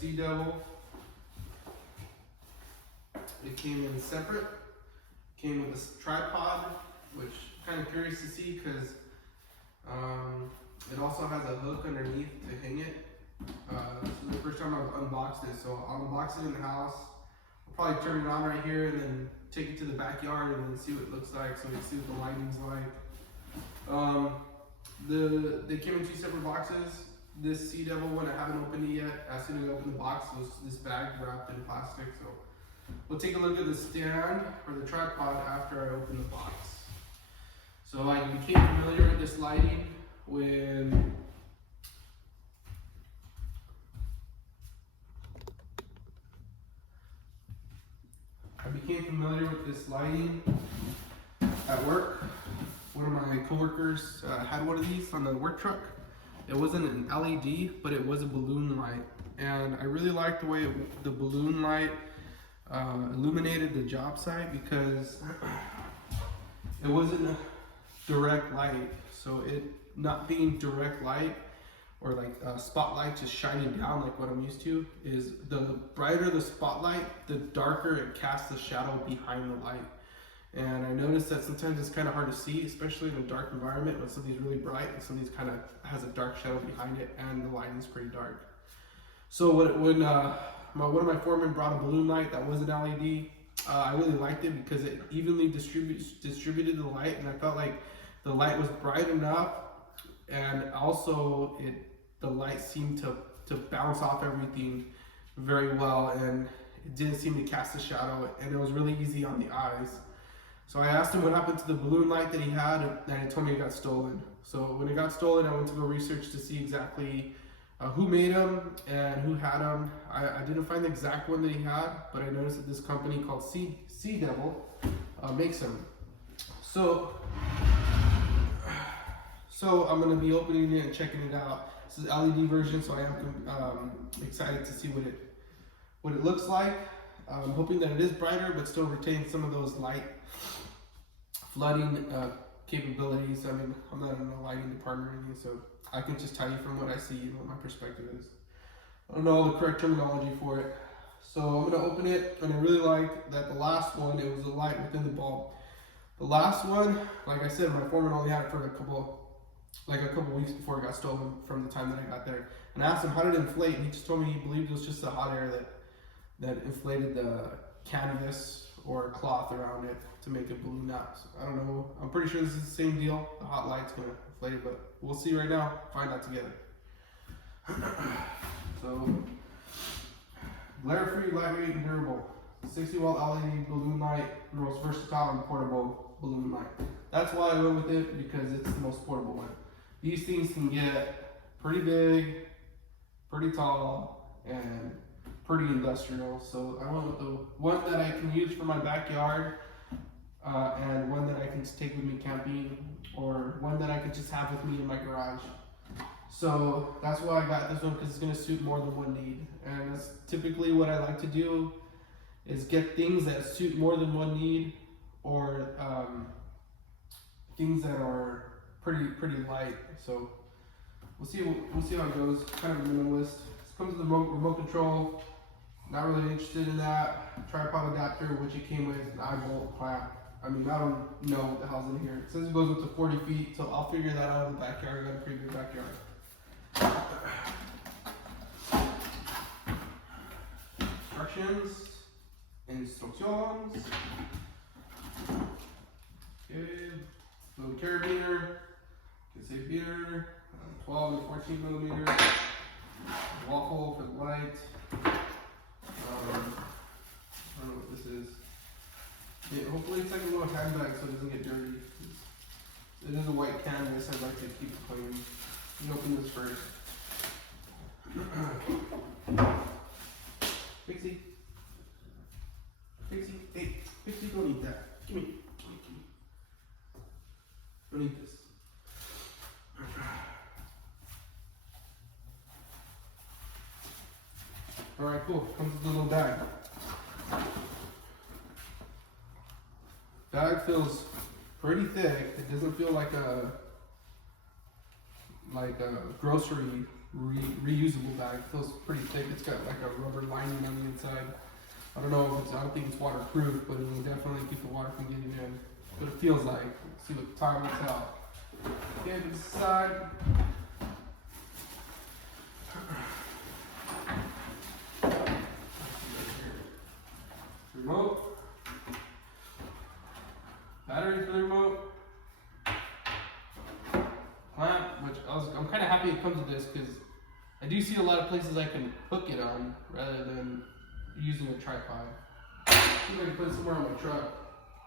SeeDevil. It came in separate. Came with a tripod, which I'm kind of curious to see because it also has a hook underneath to hang it. This is the first time I've unboxed it, so I'll unbox it in the house. I'll probably turn it on right here and then take it to the backyard and then see what it looks like, so you can see what the lighting's like. They came in 2 separate boxes. This SeeDevil one I haven't opened it yet. As soon as I open the box, it was this bag wrapped in plastic. So we'll take a look at the stand or the tripod after I open the box. So I became familiar with this lighting when at work. One of my coworkers had one of these on the work truck. It wasn't an LED, but it was a balloon light. And I really liked the way the balloon light illuminated the job site because it wasn't a direct light. So it not being direct light or like a spotlight just shining down like what I'm used to, is the brighter the spotlight, the darker it casts the shadow behind the light. And I noticed that sometimes it's kind of hard to see, especially in a dark environment when something's really bright and something's kind of has a dark shadow behind it and the lighting's pretty dark. So when one of my foremen brought a balloon light that was an LED, I really liked it because it evenly distributed the light, and I felt like the light was bright enough, and also the light seemed to bounce off everything very well, and it didn't seem to cast a shadow, and it was really easy on the eyes. So I asked him what happened to the balloon light that he had, and he told me it got stolen. So when it got stolen, I went to go research to see exactly who made them and who had them. I didn't find the exact one that he had, but I noticed that this company called SeeDevil makes them. So I'm going to be opening it and checking it out. This is the LED version, so I am excited to see what it looks like. I'm hoping that it is brighter, but still retains some of those light flooding capabilities. I mean, I'm not in the lighting department or anything, so I can just tell you from what I see and what my perspective is. I don't know all the correct terminology for it. So I'm going to open it, and I really like that the last one, it was a light within the bulb. The last one, like I said, my foreman only had it for a couple weeks before it got stolen from the time that I got there. And I asked him how did it inflate, and he just told me he believed it was just the hot air that inflated the canvas or cloth around it to make it balloon out. So I don't know. I'm pretty sure this is the same deal. The hot light's gonna inflate it, but we'll see right now. Find out together. So, glare-free, lightweight, and durable. 60-watt LED balloon light, the most versatile and portable balloon light. That's why I went with it, because it's the most portable one. These things can get pretty big, pretty tall, and pretty industrial. So I went with the one that I can use for my backyard, and one that I can take with me camping, or one that I could just have with me in my garage. So that's why I got this one, because it's going to suit more than one need. And that's typically what I like to do, is get things that suit more than one need, or things that are pretty light. So we'll see how it goes. Kind of a minimalist. This comes with the remote control. Not really interested in that. Tripod adapter, which it came with, an eye bolt clamp. I mean, I don't know what the hell's in here. It says it goes up to 40 feet, so I'll figure that out in the backyard. I got a pretty big backyard. Instructions. Okay, little carabiner. Can say beater. 12 and 14 millimeter. Waffle for the light. I don't know what this is. Yeah, hopefully it's like a little handbag so it doesn't get dirty. It is a white canvas. I'd like to keep it clean. Let me open this first. Pixie. Hey, Pixie, don't eat that. Give me. Don't eat this. Alright, cool. Comes with a little bag. Bag feels pretty thick. It doesn't feel like a grocery reusable bag. It feels pretty thick. It's got like a rubber lining on the inside. I don't know if it's, I don't think it's waterproof, but it will definitely keep the water from getting in. But it feels like. Let's see what time it's out. Okay, to the side. Remote. Battery for the remote. Clamp, which I'm kind of happy it comes with this because I do see a lot of places I can hook it on rather than using a tripod. See if I can put it somewhere on my truck.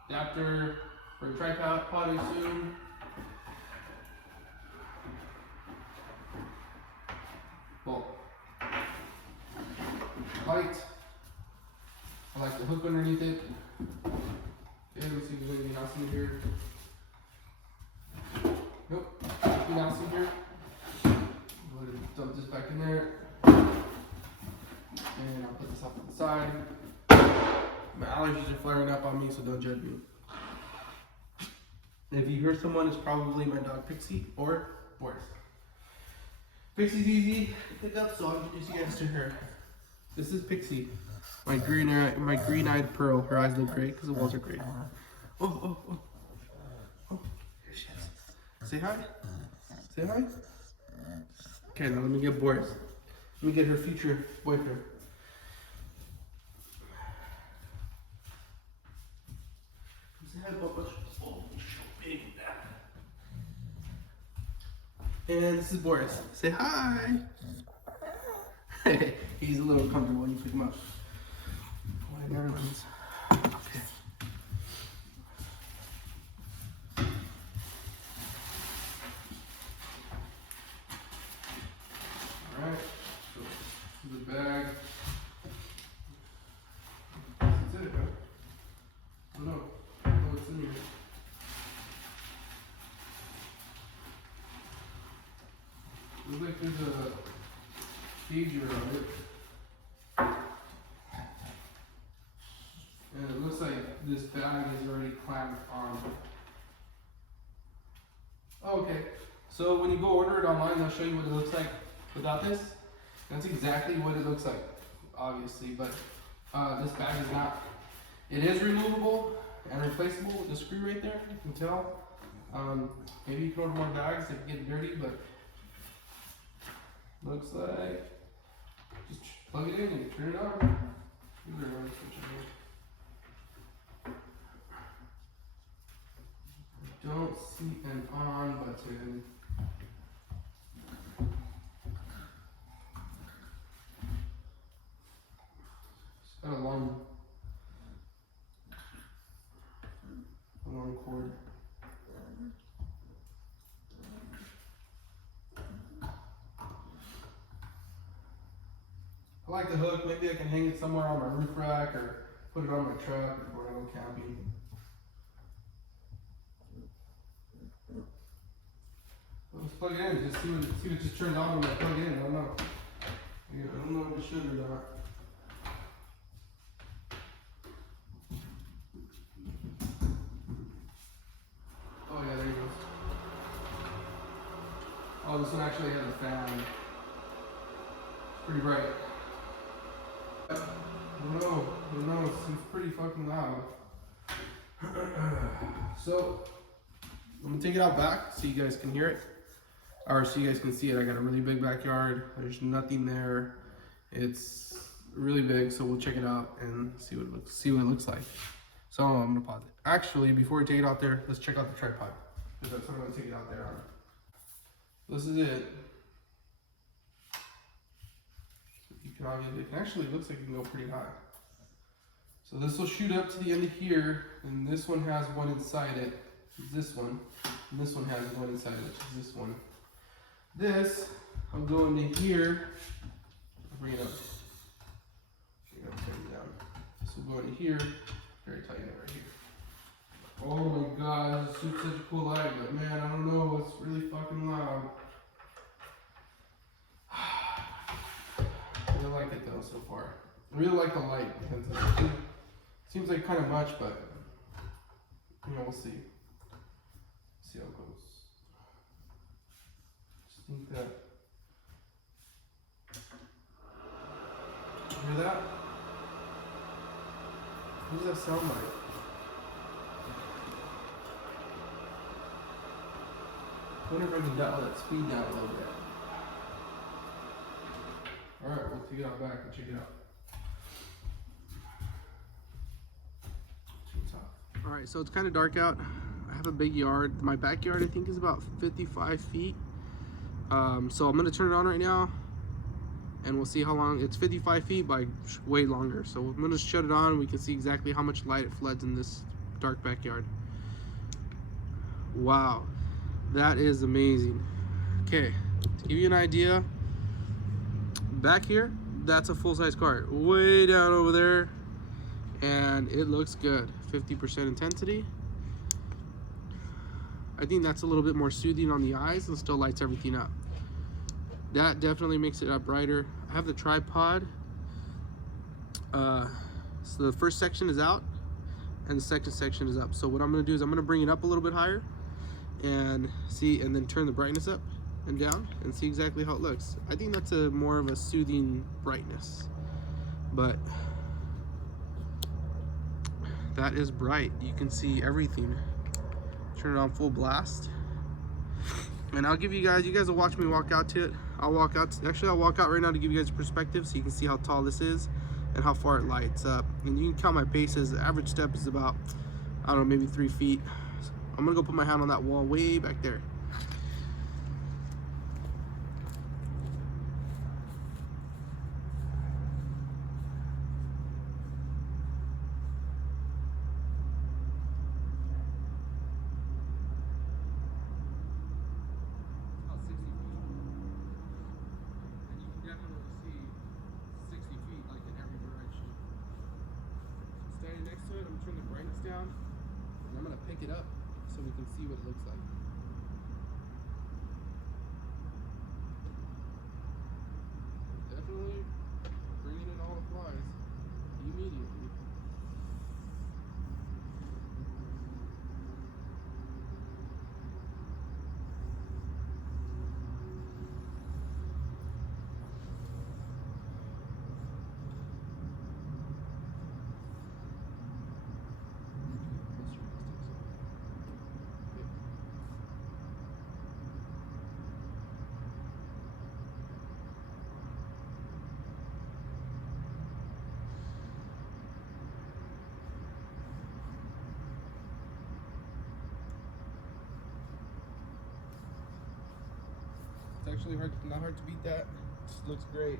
Adapter for a tripod, potting soon. Well, light. I like the hook underneath it. Okay, let's see if there's anything else in here. Nope, nothing else in here. Go ahead and dump this back in there. And I'll put this off to the side. My allergies are flaring up on me, so don't judge me. And if you hear someone, it's probably my dog Pixie or Boris. Pixie's easy to pick up, so I'll introduce you guys to her. This is Pixie, my green-eyed pearl. Her eyes look great because the walls are great. Oh, here she is. Say hi. Say hi. Okay, now let me get Boris. Let me get her future boyfriend. Say hi, Papa. Oh, so big. And this is Boris. Say hi. He's a little uncomfortable when you pick him up. Oh, there it is. Okay. Alright. So, the bag. That's it, huh? I don't know. I don't know what's in here. Looks like there's a gauger on it. And it looks like this bag is already clamped on. Oh, okay. So when you go order it online, they'll show you what it looks like without this. That's exactly what it looks like, obviously, but this bag is not. It is removable and replaceable with the screw right there, you can tell. Maybe you can order more bags if you get dirty, but looks like just plug it in and turn it on. Don't see an on button. It's got a long cord. I like the hook. Maybe I can hang it somewhere on my roof rack or put it on my truck before I go camping. Let's plug it in. Just see what just turns on when I plug it in. I don't know. I don't know if it should or not. Oh yeah, there he goes. Oh, this one actually has a fan. It's pretty bright. No, it seems pretty fucking loud. So, I'm gonna take it out back so you guys can hear it, or so you guys can see it. I got a really big backyard. There's nothing there. It's really big, so we'll check it out and see what it looks like. So I'm gonna pause it. Actually, before we take it out there, let's check out the tripod, because that's what I'm gonna take it out there on. This is it. It actually looks like it can go pretty high. So this will shoot up to the end of here, and this one has one inside it. This one, and this one has one inside it, which is this one. This, I'll go into here. I'll bring it up. Turn it down. This will go into here. Very tight in it right here. Oh my god, this shoots such a cool light, but man, I don't know, it's really fucking loud. I really like it though so far. I really like the light. It seems like kind of much, but you know, we'll see. See how it goes. Just think that Hear that? What does that sound like? I wonder if I can dial that speed down a little bit. Alright, we'll take it out back and check it out. Alright, so it's kind of dark out. I have a big yard. My backyard, I think, is about 55 feet. So I'm going to turn it on right now. And we'll see how long. It's 55 feet by way longer. So I'm going to shut it on and we can see exactly how much light it floods in this dark backyard. Wow. That is amazing. Okay, to give you an idea, back here, that's a full-size car. Way down over there, and it looks good. 50% intensity. I think that's a little bit more soothing on the eyes and still lights everything up. That definitely makes it up brighter. I have the tripod. So the first section is out, and the second section is up. So what I'm gonna do is I'm gonna bring it up a little bit higher and see, and then turn the brightness up and down and see exactly how it looks. I think that's a more of a soothing brightness, but that is bright. You can see everything. Turn it on full blast, and I'll give you guys will watch me walk out to it. I'll walk out right now to give you guys a perspective so you can see how tall this is and how far it lights up. And you can count my paces. The average step is about, I don't know, maybe 3 feet. I'm gonna go put my hand on that wall way back there. About 60 feet. And you can definitely see 60 feet like in every direction. Standing next to it, I'm gonna turn the brightness down and I'm gonna pick it up so we can see what it looks like. Definitely bringing in all the flies immediately. It's actually not hard to beat that. It just looks great.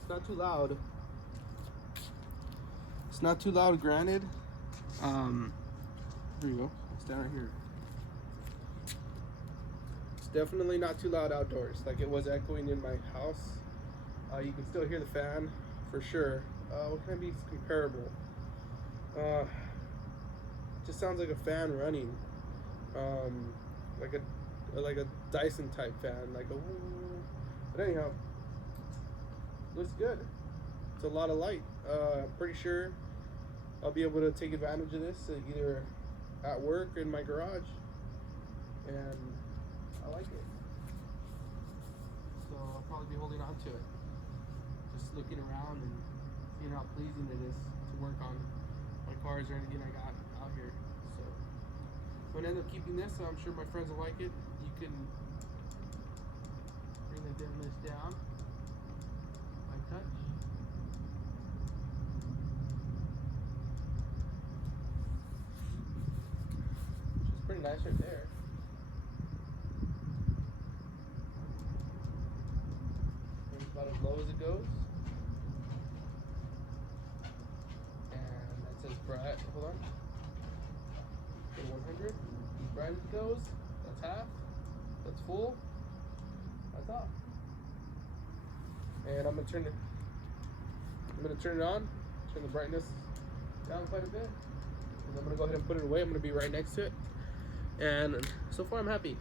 It's not too loud. It's not too loud, granted. Here you go. Stand right here. It's definitely not too loud outdoors, like it was echoing in my house. You can still hear the fan for sure. What can be comparable? It just sounds like a fan running. Like a Dyson type fan, like a woo. But anyhow, looks good. It's a lot of light. I'm pretty sure I'll be able to take advantage of this either at work or in my garage, and I like it. So I'll probably be holding on to it, just looking around and seeing how pleasing it is to work on my cars or anything I got out here. So I'm gonna end up keeping this. So I'm sure my friends will like it. You can bring the dimness down by touch. Which is pretty nice right there. And it's about as low as it goes. And that says bright. Hold on. Okay, 100. As bright as it goes. That's half. That's full. That's off. And I'm gonna turn it on. Turn the brightness down quite a bit. And I'm gonna go ahead and put it away. I'm gonna be right next to it. And so far I'm happy.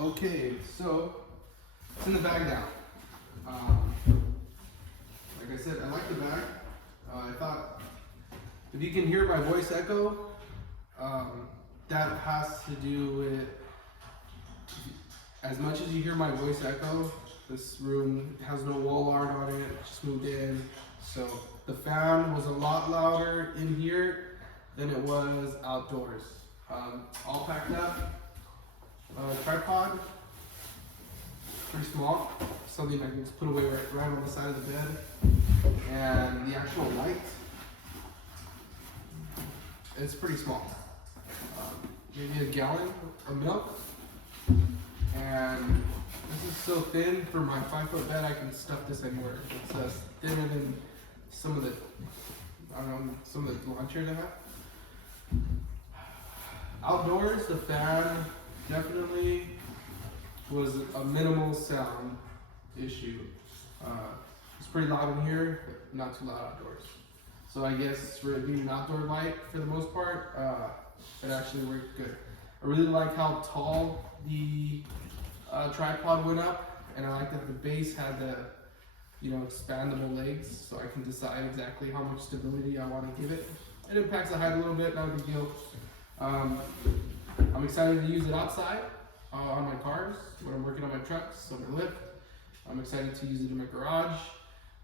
Okay, so it's in the bag now. Like I said, I like the bag. I thought if you can hear my voice echo, that has to do with, as much as you hear my voice echo, this room has no wall art on it, just moved in. So the fan was a lot louder in here than it was outdoors. All packed up. Tripod, pretty small, something I can just put away right on the side of the bed. And the actual light, it's pretty small. Maybe a gallon of milk. And this is so thin for my 5-foot bed, I can stuff this anywhere. It's thinner than some of the, I don't know, some of the lawn chairs I have. Outdoors, the fan definitely was a minimal sound issue. It's pretty loud in here, but not too loud outdoors. So I guess for it being an outdoor light for the most part, it actually worked good. I really like how tall the tripod went up, and I like that the base had the expandable legs, so I can decide exactly how much stability I want to give it. It impacts the height a little bit, not a big deal. I'm excited to use it outside on my cars, when I'm working on my trucks, on my lift. I'm excited to use it in my garage.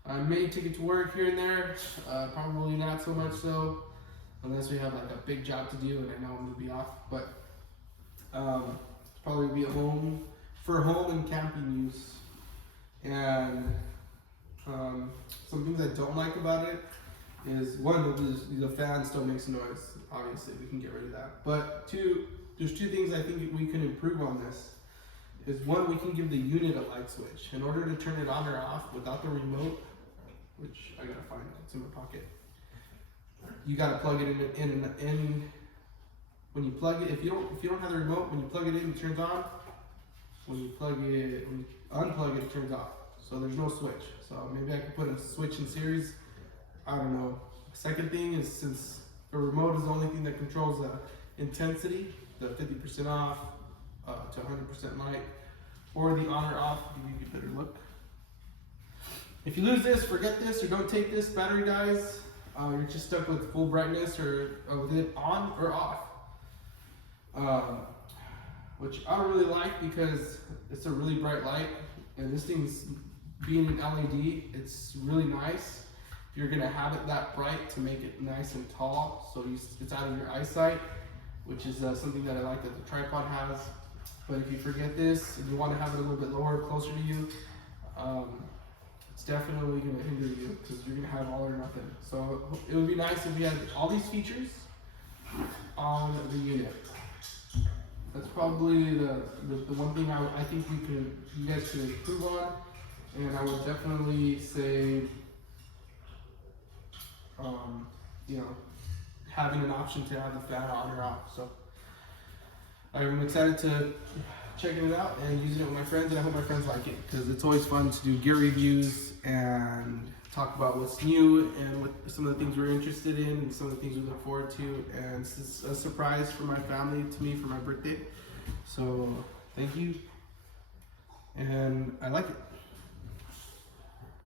I may take it to work here and there, probably not so much so, unless we have like a big job to do and I know I'm gonna be off, but probably be at home, for home and camping use. And some things I don't like about it is, one, the fan still makes noise. Obviously, we can get rid of that. But two, there's two things I think we can improve on this. Is one, we can give the unit a light switch. In order to turn it on or off without the remote, which I gotta find, it's in my pocket. You gotta plug it in. When you plug it, if you don't have the remote, when you plug it in, it turns on. When you unplug it, it turns off. So there's no switch. So maybe I could put a switch in series. I don't know. Second thing is, since the remote is the only thing that controls the intensity, the 50% off to 100% light, or the on or off, give you a better look. If you lose this, forget this, or don't take this battery, guys. You're just stuck with full brightness or with it on or off. Which I don't really like because it's a really bright light, and this thing's being an LED, it's really nice. You're gonna have it that bright to make it nice and tall, so it's out of your eyesight, which is something that I like that the tripod has. But if you forget this and you want to have it a little bit lower, closer to you, it's definitely gonna hinder you because you're gonna have all or nothing. So it would be nice if we had all these features on the unit. That's probably the one thing I think you guys could improve on, and I would definitely say, having an option to have the fan on or off. So I'm excited to checking it out and using it with my friends, and I hope my friends like it because it's always fun to do gear reviews and talk about what's new and what some of the things we're interested in and some of the things we look forward to. And it's a surprise for my family, to me, for my birthday. So thank you, and I like it.